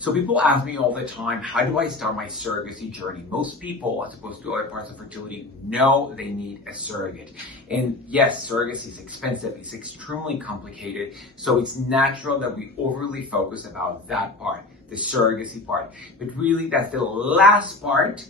So people ask me all the time, how do I start my surrogacy journey? Most people, as opposed to other parts of fertility, know they need a surrogate. And yes, surrogacy is expensive, it's extremely complicated, so it's natural that we overly focus about that part, the surrogacy part. But really, that's the last part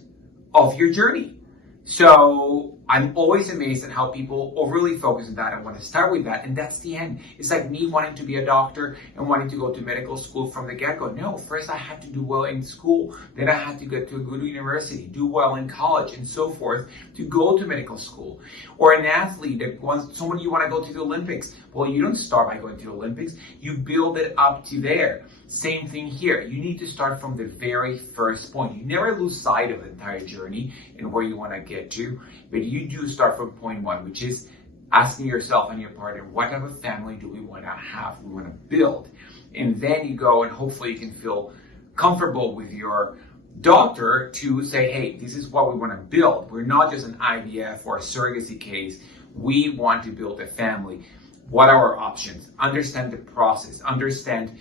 of your journey. So I'm always amazed at how people overly focus on that and want to start with that, and that's the end. It's like me wanting to be a doctor and wanting to go to medical school from the get-go. No, first I had to do well in school, then I had to get to a good university, do well in college, and so forth to go to medical school. Or an athlete that wants, someone you want to go to the Olympics. Well, you don't start by going to the Olympics, you build it up to there. Same thing here. You need to start from the very first point. You never lose sight of the entire journey and where you want to get to, but you do start from point one, which is asking yourself and your partner, what type of family do we want to have, we want to build? And then you go and hopefully you can feel comfortable with your doctor to say, hey, this is what we want to build. We're not just an IVF or a surrogacy case. We want to build a family. What are our options? Understand the process. Understand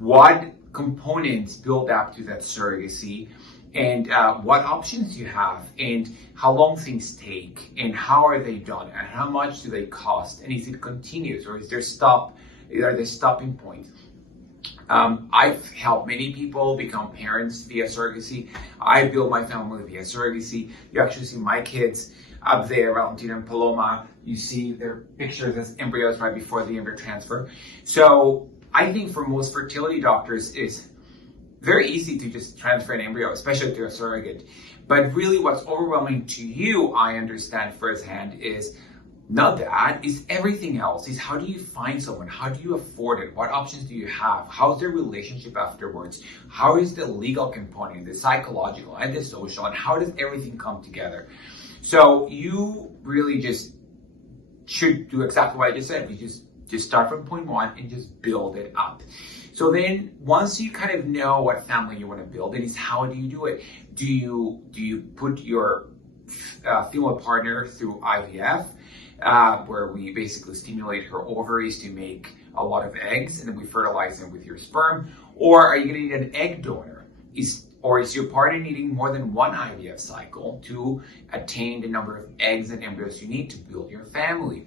what components build up to that surrogacy, and what options you have, and how long things take, and how are they done, and how much do they cost, and is it continuous, or is there are there stopping points? I've helped many people become parents via surrogacy. I built my family via surrogacy. You actually see my kids up there, Valentina and Paloma. You see their pictures as embryos right before the embryo transfer. So I think for most fertility doctors, it's very easy to just transfer an embryo, especially to a surrogate. But really what's overwhelming to you, I understand firsthand, is not that, is everything else. Is how do you find someone? How do you afford it? What options do you have? How's their relationship afterwards? How is the legal component, the psychological and the social, and how does everything come together? So you really just should do exactly what I just said. You just start from point one and just build it up. So then once you kind of know what family you want to build, it is how do you do it? Do you put your female partner through IVF, where we basically stimulate her ovaries to make a lot of eggs, and then we fertilize them with your sperm? Or are you going to need an egg donor? Is your partner needing more than one IVF cycle to attain the number of eggs and embryos you need to build your family?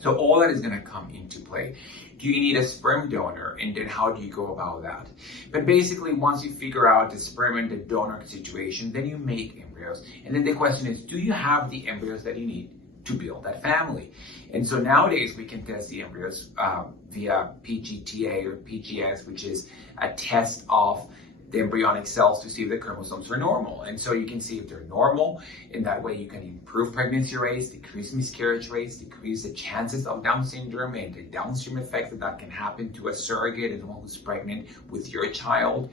So all that is going to come into play. Do you need a sperm donor? And then how do you go about that? But basically, once you figure out the sperm and the donor situation, then you make embryos. And then the question is, do you have the embryos that you need to build that family? And so nowadays we can test the embryos via PGTA or PGS, which is a test of the embryonic cells to see if the chromosomes are normal. And so you can see if they're normal. In that way, you can improve pregnancy rates, decrease miscarriage rates, decrease the chances of Down syndrome and the downstream effects that can happen to a surrogate and the one who's pregnant with your child.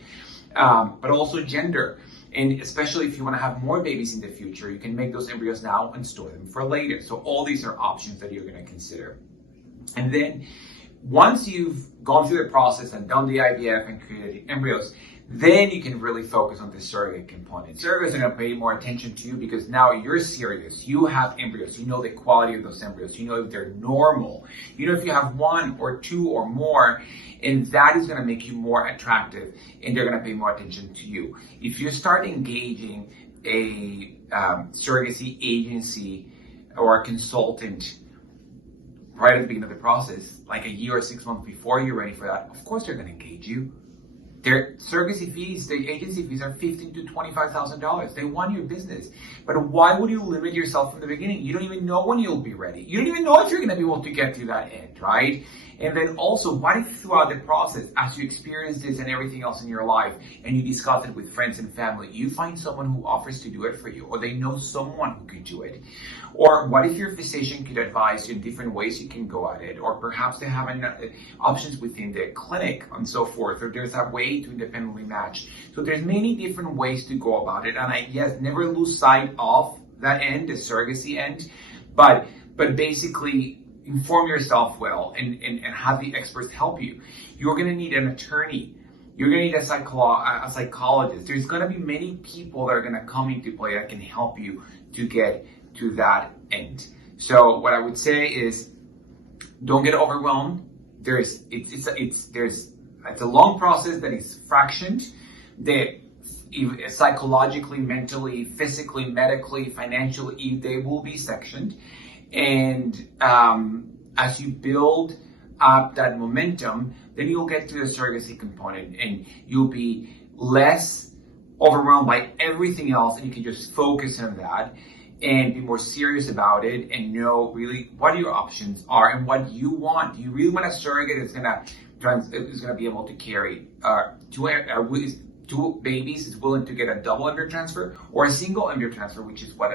But also gender. And especially if you want to have more babies in the future, you can make those embryos now and store them for later. So all these are options that you're going to consider. And then once you've gone through the process and done the IVF and created the embryos, then you can really focus on the surrogate component. Surrogates are going to pay more attention to you because now you're serious. You have embryos. You know the quality of those embryos. You know if they're normal. You know if you have one or two or more, and that is going to make you more attractive, and they're going to pay more attention to you. If you start engaging a surrogacy agency or a consultant right at the beginning of the process, like a year or 6 months before you're ready for that, of course they're going to engage you. Their surrogacy fees, the agency fees are $15,000 to $25,000. They want your business. But why would you limit yourself from the beginning? You don't even know when you'll be ready. You don't even know if you're going to be able to get to that end, right? And then also, what if throughout the process, as you experience this and everything else in your life, and you discuss it with friends and family, you find someone who offers to do it for you, or they know someone who could do it? Or what if your physician could advise you in different ways you can go at it? Or perhaps they have options within the clinic and so forth, or there's a way to independently match. So there's many different ways to go about it. And yes, never lose sight of that end, the surrogacy end, but basically inform yourself well and have the experts help you. You're going to need an attorney. You're going to need a psychologist. There's going to be many people that are going to come into play that can help you to get to that end. So what I would say is, don't get overwhelmed. There's it's a long process that is fractioned, that psychologically, mentally, physically, medically, financially, they will be sectioned. And as you build up that momentum, then you'll get to the surrogacy component and you'll be less overwhelmed by everything else, and you can just focus on that and be more serious about it and know really what your options are and what you want. Do you really want a surrogate that's gonna be able to carry two babies, is willing to get a double embryo transfer or a single embryo transfer, which is what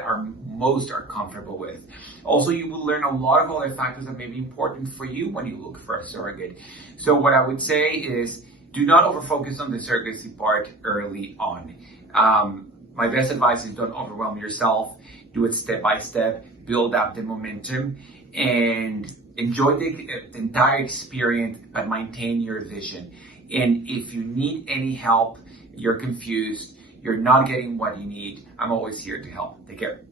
most are comfortable with. Also, you will learn a lot of other factors that may be important for you when you look for a surrogate. So what I would say is, do not overfocus on the surrogacy part early on. My best advice is don't overwhelm yourself. Do it step by step, build up the momentum, and enjoy the entire experience, but maintain your vision. And if you need any help, you're confused, you're not getting what you need, I'm always here to help. Take care.